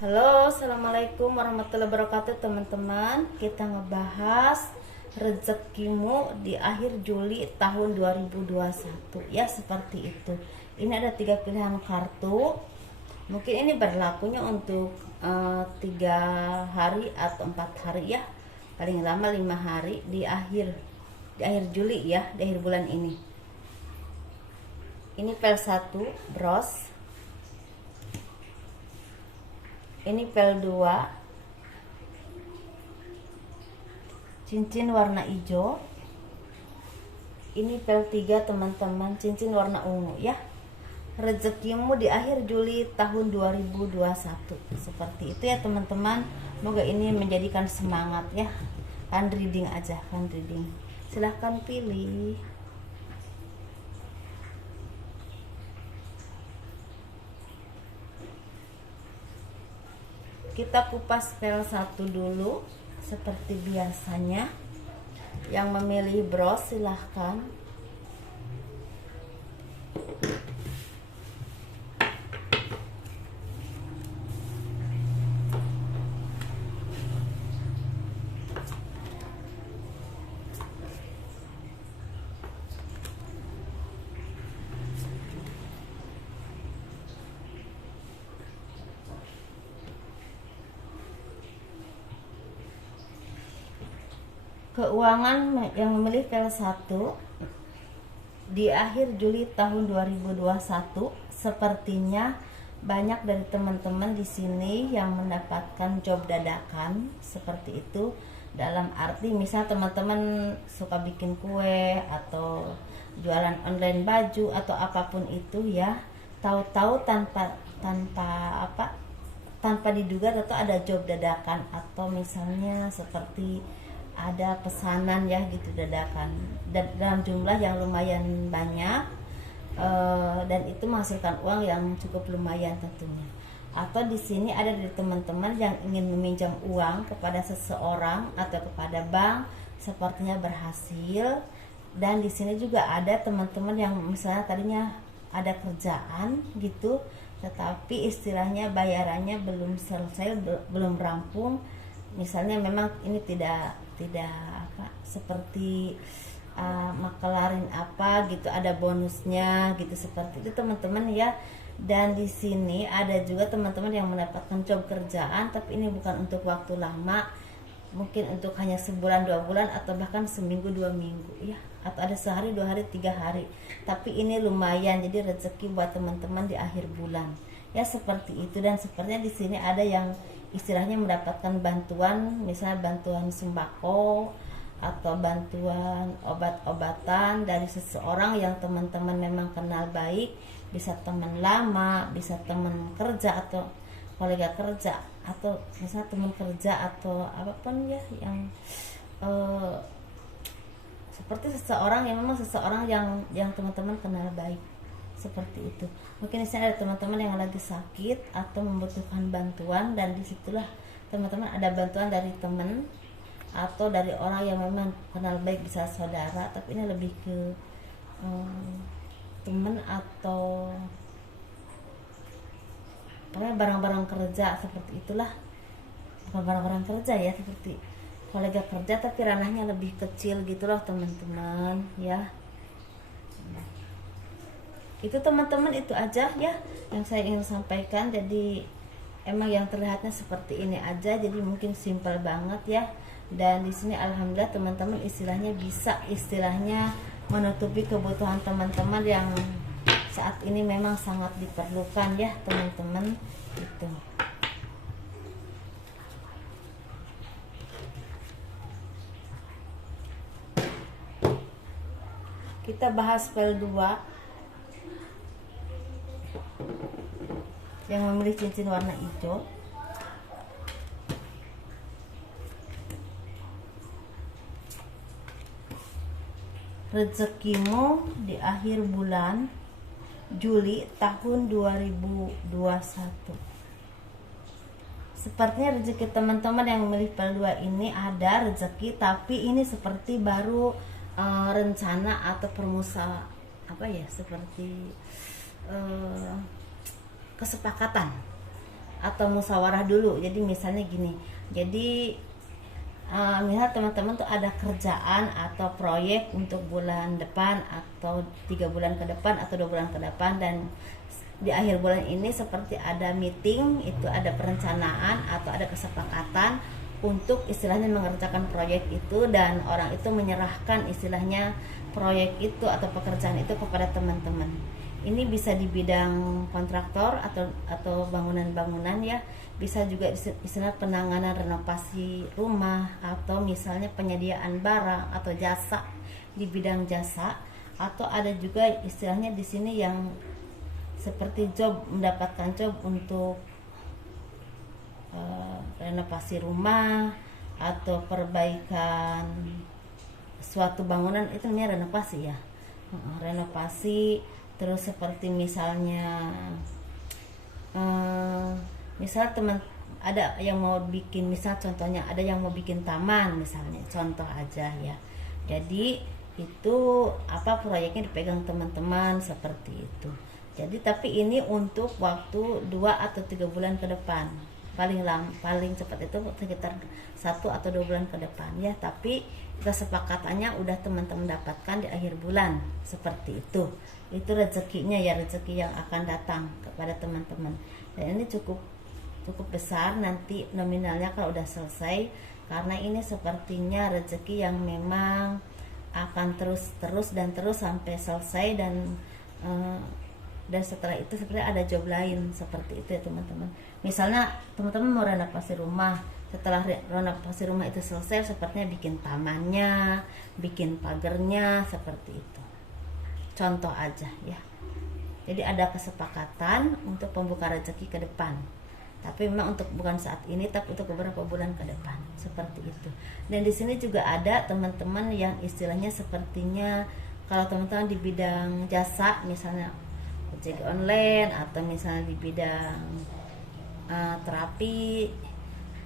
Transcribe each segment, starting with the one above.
Halo, assalamualaikum warahmatullahi wabarakatuh teman-teman. Kita ngebahas rezekimu di akhir Juli tahun 2021 ya, seperti itu. Ini ada 3 pilihan kartu. Mungkin ini berlakunya untuk 3 hari atau 4 hari ya, paling lama 5 hari di akhir Juli ya, di akhir bulan ini. Ini pel 1 bros, ini pel 2 cincin warna hijau, ini pel 3 teman-teman, cincin warna ungu ya. Rezekimu di akhir Juli tahun 2021 seperti itu ya teman-teman. Semoga ini menjadikan semangat ya. Hand reading aja, hand reading, silahkan pilih. Kita kupas pel 1 dulu seperti biasanya. Yang memilih bros silahkan. Keuangan yang memilih pel 1 di akhir Juli tahun 2021, sepertinya banyak dari teman-teman di sini yang mendapatkan job dadakan seperti itu. Dalam arti misal teman-teman suka bikin kue atau jualan online baju atau apapun itu ya, tahu-tahu tanpa diduga atau ada job dadakan, atau misalnya seperti ada pesanan ya gitu dadakan dalam jumlah yang lumayan banyak, dan itu menghasilkan uang yang cukup lumayan tentunya. Atau di sini ada dari teman-teman yang ingin meminjam uang kepada seseorang atau kepada bank, sepertinya berhasil. Dan di sini juga ada teman-teman yang misalnya tadinya ada kerjaan gitu, tetapi istilahnya bayarannya belum selesai, belum rampung. Misalnya memang ini tidak seperti makelarin apa gitu, ada bonusnya gitu, seperti itu teman-teman ya. Dan di sini ada juga teman-teman yang mendapatkan job kerjaan, tapi ini bukan untuk waktu lama, mungkin untuk hanya sebulan 2 bulan atau bahkan seminggu 2 minggu ya, atau ada sehari 2 hari 3 hari, tapi ini lumayan jadi rezeki buat teman-teman di akhir bulan ya, seperti itu. Dan sepertinya di sini ada yang istilahnya mendapatkan bantuan, misalnya bantuan sembako atau bantuan obat-obatan dari seseorang yang teman-teman memang kenal baik, bisa teman lama, bisa teman kerja atau kolega kerja, atau misalnya teman kerja atau apapun ya, yang seperti seseorang yang teman-teman kenal baik, seperti itu. Mungkin misalnya ada teman-teman yang lagi sakit atau membutuhkan bantuan, dan disitulah teman-teman ada bantuan dari teman atau dari orang yang memang kenal baik, bisa saudara, tapi ini lebih ke teman atau barang-barang kerja, seperti itulah. Bukan barang-barang kerja ya, seperti kolega kerja tapi ranahnya lebih kecil gitu loh teman-teman ya. Itu teman-teman, itu aja ya yang saya ingin sampaikan. Jadi emang yang terlihatnya seperti ini aja, jadi mungkin simpel banget ya. Dan di sini alhamdulillah teman-teman istilahnya bisa menutupi kebutuhan teman-teman yang saat ini memang sangat diperlukan ya teman-teman gitu. Kita bahas pel 2 yang memilih cincin warna hijau. Rezekimu di akhir bulan Juli tahun 2021. Sepertinya rezeki teman-teman yang memilih pel 2 ini ada rezeki, tapi ini seperti baru rencana atau permusa seperti kesepakatan atau musyawarah dulu. Jadi misalnya gini, jadi misal teman-teman tuh ada kerjaan atau proyek untuk bulan depan atau 3 bulan ke depan atau 2 bulan ke depan, dan di akhir bulan ini seperti ada meeting, itu ada perencanaan atau ada kesepakatan untuk istilahnya mengerjakan proyek itu, dan orang itu menyerahkan istilahnya proyek itu atau pekerjaan itu kepada teman-teman. Ini bisa di bidang kontraktor atau bangunan-bangunan ya, bisa juga istilah penanganan renovasi rumah, atau misalnya penyediaan barang atau jasa di bidang jasa, atau ada juga istilahnya di sini yang seperti job, mendapatkan job untuk renovasi rumah atau perbaikan suatu bangunan, itu namanya renovasi ya. Renovasi. Terus seperti misalnya misal teman ada yang mau bikin, misal contohnya ada yang mau bikin taman misalnya, contoh aja ya. Jadi itu proyeknya dipegang teman-teman seperti itu. Jadi tapi ini untuk waktu 2 atau 3 bulan ke depan. Paling cepat itu sekitar 1 atau 2 bulan ke depan ya, tapi kesepakatannya udah teman-teman dapatkan di akhir bulan seperti itu. Itu rezekinya ya, rezeki yang akan datang kepada teman-teman. Dan ini cukup besar nanti nominalnya kalau udah selesai, karena ini sepertinya rezeki yang memang akan terus sampai selesai, dan setelah itu sebenarnya ada job lain seperti itu ya teman-teman. Misalnya teman-teman mau renovasi rumah, setelah renovasi rumah itu selesai sepertinya bikin tamannya, bikin pagernya seperti itu. Contoh aja ya. Jadi ada kesepakatan untuk pembuka rezeki ke depan. Tapi memang bukan saat ini, tapi untuk beberapa bulan ke depan seperti itu. Dan di sini juga ada teman-teman yang istilahnya sepertinya kalau teman-teman di bidang jasa, misalnya ojek online, atau misalnya di bidang terapi,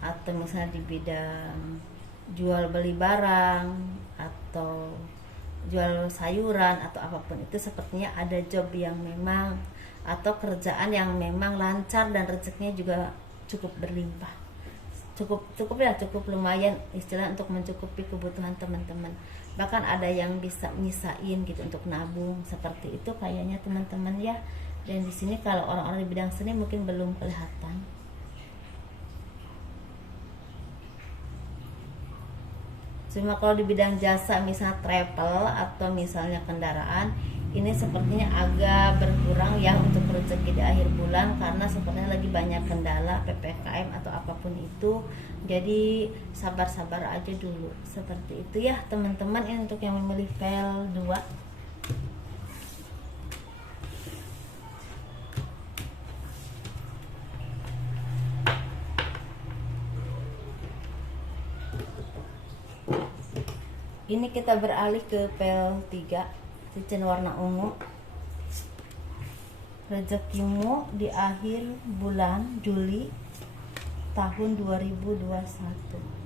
atau misalnya di bidang jual beli barang atau jual sayuran atau apapun itu, sepertinya ada job yang memang atau kerjaan yang memang lancar dan rezekinya juga cukup berlimpah, cukup lumayan istilah untuk mencukupi kebutuhan teman-teman. Bahkan ada yang bisa nyisain gitu untuk nabung seperti itu kayaknya teman-teman ya. Dan di sini kalau orang-orang di bidang seni mungkin belum kelihatan. Cuma kalau di bidang jasa misalnya travel atau misalnya kendaraan, ini sepertinya agak berkurang ya untuk rezeki di akhir bulan, karena sepertinya lagi banyak kendala PPKM atau apapun itu. Jadi sabar-sabar aja dulu seperti itu ya teman-teman. Ini untuk yang memilih PL 2. Ini kita beralih ke PL 3, cincin warna ungu. Rezekimu di akhir bulan Juli tahun 2021.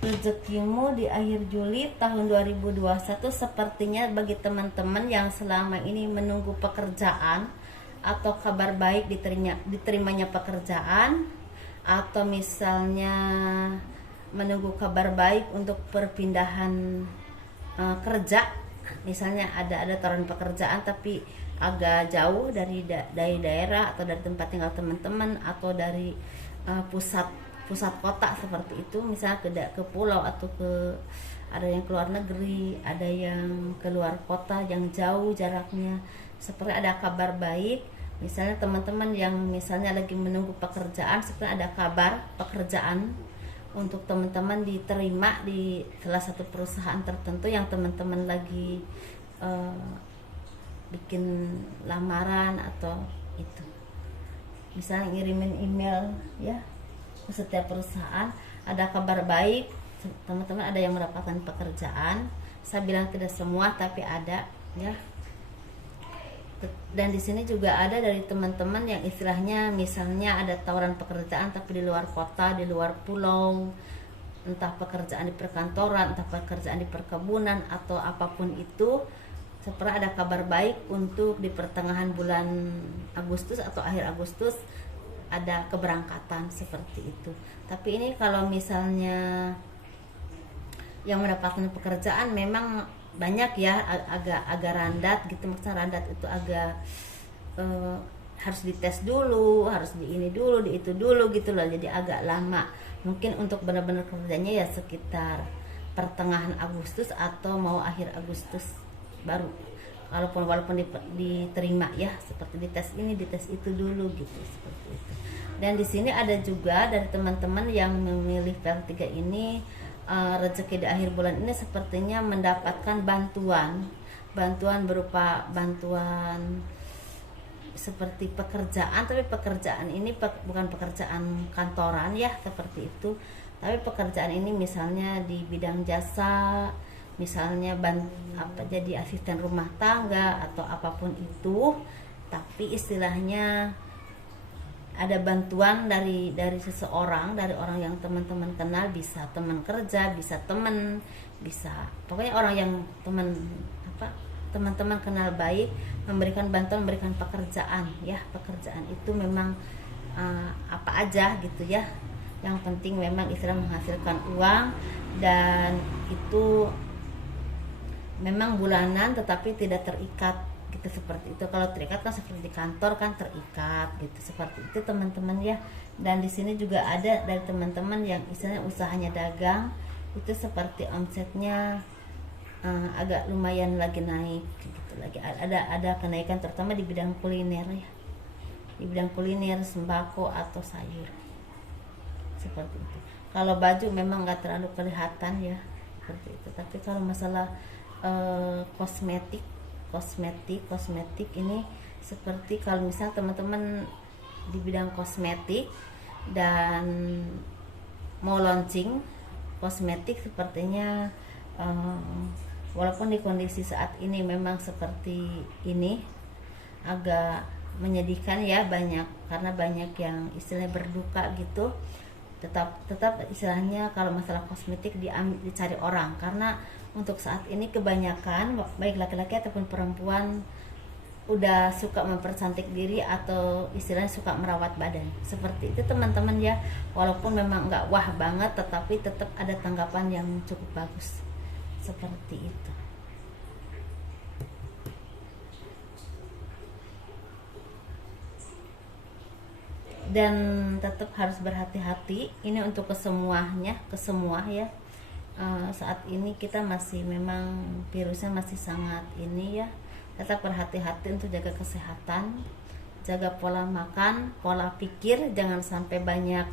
Rezekimu di akhir Juli tahun 2021 sepertinya bagi teman-teman yang selama ini menunggu pekerjaan atau kabar baik diterimanya pekerjaan, atau misalnya menunggu kabar baik untuk perpindahan kerja. Misalnya ada tawaran pekerjaan tapi agak jauh dari daerah atau dari tempat tinggal teman-teman, atau dari pusat kota seperti itu, misalnya ke pulau, atau ada yang keluar negeri, ada yang keluar kota yang jauh jaraknya. Seperti ada kabar baik, misalnya teman-teman yang misalnya lagi menunggu pekerjaan, seperti ada kabar pekerjaan untuk teman-teman diterima di salah satu perusahaan tertentu yang teman-teman lagi bikin lamaran atau itu, misalnya ngirimin email ya. Setiap perusahaan ada kabar baik, teman-teman ada yang mendapatkan pekerjaan. Saya bilang tidak semua tapi ada ya. Dan di sini juga ada dari teman-teman yang istilahnya misalnya ada tawaran pekerjaan tapi di luar kota, di luar pulau, entah pekerjaan di perkantoran, entah pekerjaan di perkebunan atau apapun itu, seperti ada kabar baik untuk di pertengahan bulan Agustus atau akhir Agustus ada keberangkatan seperti itu. Tapi ini kalau misalnya yang mendapatkan pekerjaan memang banyak ya, agak randat gitu. Maksudnya randat itu agak harus dites dulu, harus di ini dulu, di itu dulu gitu loh, jadi agak lama. Mungkin untuk benar-benar kerjanya ya sekitar pertengahan Agustus atau mau akhir Agustus baru, walaupun diterima ya, seperti dites ini dites itu dulu gitu, seperti itu. Dan di sini ada juga dari teman-teman yang memilih PL3 ini, rezeki di akhir bulan ini sepertinya mendapatkan bantuan berupa bantuan seperti pekerjaan, tapi pekerjaan ini bukan pekerjaan kantoran ya seperti itu, tapi pekerjaan ini misalnya di bidang jasa, misalnya jadi asisten rumah tangga atau apapun itu, tapi istilahnya ada bantuan dari seseorang, dari orang yang teman-teman kenal, bisa teman kerja, bisa teman, bisa pokoknya orang yang teman-teman kenal baik, memberikan bantuan, memberikan pekerjaan ya. Pekerjaan itu memang apa aja gitu ya, yang penting memang istilah menghasilkan uang, dan itu memang bulanan tetapi tidak terikat gitu, seperti itu. Kalau terikat kan seperti di kantor kan terikat gitu, seperti itu teman-teman ya. Dan di sini juga ada dari teman-teman yang istilahnya usahanya dagang, itu seperti omsetnya agak lumayan lagi naik gitu, lagi ada kenaikan terutama di bidang kuliner ya, di bidang kuliner, sembako atau sayur seperti itu. Kalau baju memang nggak terlalu kelihatan ya seperti itu, tapi kalau masalah kosmetik ini seperti kalau misalnya teman-teman di bidang kosmetik dan mau launching kosmetik, sepertinya walaupun di kondisi saat ini memang seperti ini agak menyedihkan ya, karena banyak yang istilahnya berduka gitu, tetap istilahnya kalau masalah kosmetik dicari orang, karena untuk saat ini kebanyakan baik laki-laki ataupun perempuan udah suka mempercantik diri atau istilahnya suka merawat badan seperti itu teman-teman ya. Walaupun memang nggak wah banget, tetapi tetap ada tanggapan yang cukup bagus seperti itu. Dan tetap harus berhati-hati, ini untuk kesemua ya. Saat ini kita masih memang virusnya masih sangat ini ya, tetap berhati-hati untuk jaga kesehatan, jaga pola makan, pola pikir, jangan sampai banyak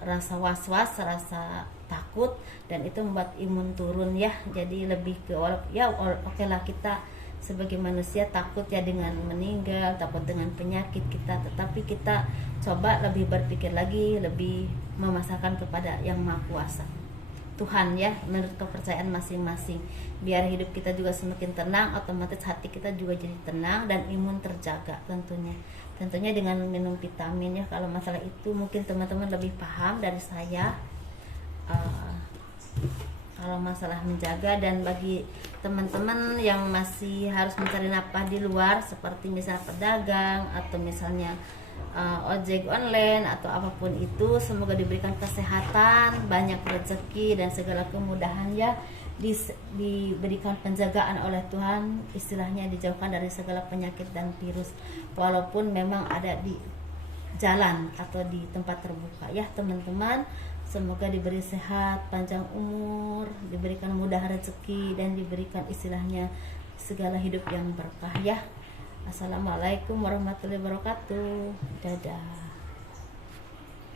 rasa was-was, rasa takut, dan itu membuat imun turun ya. Jadi lebih ke oke lah, kita sebagai manusia takut ya dengan meninggal, takut dengan penyakit kita, tetapi kita coba lebih berpikir lagi, lebih memasrahkan kepada Yang Maha Kuasa, Tuhan ya, menurut kepercayaan masing-masing. Biar hidup kita juga semakin tenang, otomatis hati kita juga jadi tenang dan imun terjaga tentunya dengan minum vitamin ya. Kalau masalah itu mungkin teman-teman lebih paham dari saya kalau masalah menjaga. Dan bagi teman-teman yang masih harus mencari nafkah di luar, seperti misalnya pedagang atau misalnya ojek online atau apapun itu, semoga diberikan kesehatan, banyak rezeki dan segala kemudahan ya, diberikan penjagaan oleh Tuhan, istilahnya dijauhkan dari segala penyakit dan virus, walaupun memang ada di jalan atau di tempat terbuka ya teman-teman. Semoga diberi sehat, panjang umur, diberikan mudah rezeki, dan diberikan istilahnya segala hidup yang berkah ya. Assalamualaikum warahmatullahi wabarakatuh. Dadah.